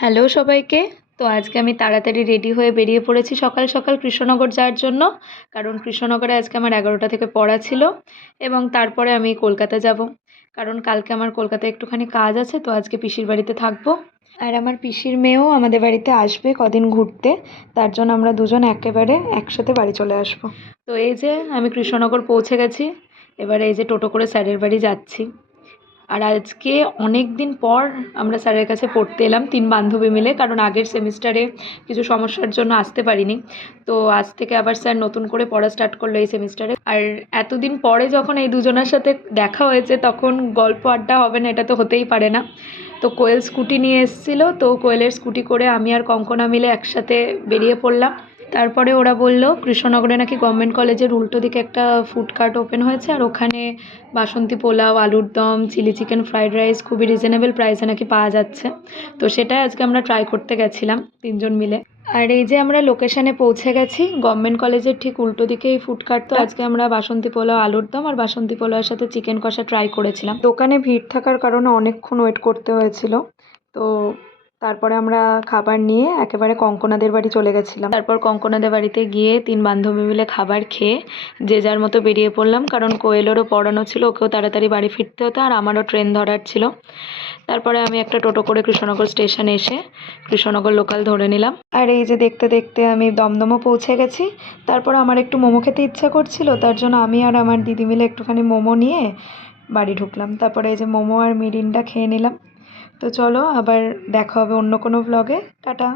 Hello সবাইকে। তো আজকে আমি তাড়াতাড়ি রেডি হয়ে বেরিয়ে পড়েছি সকাল সকাল কৃষ্ণনগর যাওয়ার জন্য। কারণ কৃষ্ণনগরে আজকে আমার 11টা থেকে পড়া ছিল এবং তারপরে আমি কলকাতা যাব। কারণ কালকে আমার কলকাতায় একটুখানি কাজ আছে, তো আজকে পিসির বাড়িতে থাকবো। আর আমার পিসির মেয়েও আমাদের বাড়িতে আসবে কদিন ঘুরতে, তার জন্য আমরা দুজন একেবারে একসাথে বাড়ি চলে আসবো। তো এই যে আমি কৃষ্ণনগর পৌঁছে গেছি, এবারে এই যে টোটো করে স্যারের বাড়ি যাচ্ছি। আর আজকে অনেক দিন পর আমরা স্যারের কাছে পড়তে এলাম 3 বান্ধবী মিলে, কারণ আগের সেমিস্টারে কিছু সমস্যার জন্য আসতে পারিনি। তো আজ থেকে আবার স্যার নতুন করে পড়া স্টার্ট করলো এই সেমিস্টারে। আর এতদিন পরে যখন এই দুজনের সাথে দেখা হয়েছে তখন গল্প আড্ডা হবে না, এটা তো হতেই পারে না। তো কোয়েল স্কুটি নিয়ে এসেছিলো, তো কোয়েলের স্কুটি করে আমি আর কঙ্কনা মিলে একসাথে বেরিয়ে পড়লাম। তারপরে ওরা বলল কৃষ্ণনগরে নাকি গভর্নমেন্ট কলেজের উল্টো দিকে একটা ফুড কার্ট ওপেন হয়েছে, আর ওখানে বাসন্তী পোলাও, আলুর দম, চিলি চিকেন, ফ্রাইড রাইস খুবই রিজনেবল প্রাইসে নাকি পাওয়া যাচ্ছে। তো সেটাই আজকে আমরা ট্রাই করতে গেছিলাম 3জন মিলে। আর এই যে আমরা লোকেশানে পৌঁছে গেছি, গভর্নমেন্ট কলেজের ঠিক উল্টো দিকে এই ফুড কার্ট। তো আজকে আমরা বাসন্তী পোলাও, আলুর দম আর বাসন্তী পোলাওয়ের সাথে চিকেন কষা ট্রাই করেছিলাম। দোকানে ভিড় থাকার কারণে অনেকক্ষণ ওয়েট করতে হয়েছিল। তো তারপরে আমরা খাবার নিয়ে একেবারে কঙ্কনাদের বাড়ি চলে গেছিলাম। তারপর কঙ্কনাদের বাড়িতে গিয়ে 3 বান্ধবী মিলে খাবার খেয়ে যে যার মতো বেরিয়ে পড়লাম, কারণ কোয়েলেরও পড়ানো ছিল, ওকেও তাড়াতাড়ি বাড়ি ফিরতে হতো আর আমারও ট্রেন ধরার ছিল। তারপরে আমি একটা টোটো করে কৃষ্ণনগর স্টেশনে এসে কৃষ্ণনগর লোকাল ধরে নিলাম। আর এই যে দেখতে দেখতে আমি দমদমও পৌঁছে গেছি। তারপর আমার একটু মোমো খেতে ইচ্ছা করছিল, তার জন্য আমি আর আমার দিদি মিলে একটুখানি মোমো নিয়ে বাড়ি ঢুকলাম। তারপরে এই যে মোমো আর মিরিন্ডা খেয়ে নিলাম। তো চলো আবার দেখা হবে অন্য কোনো ব্লগে। টাটা।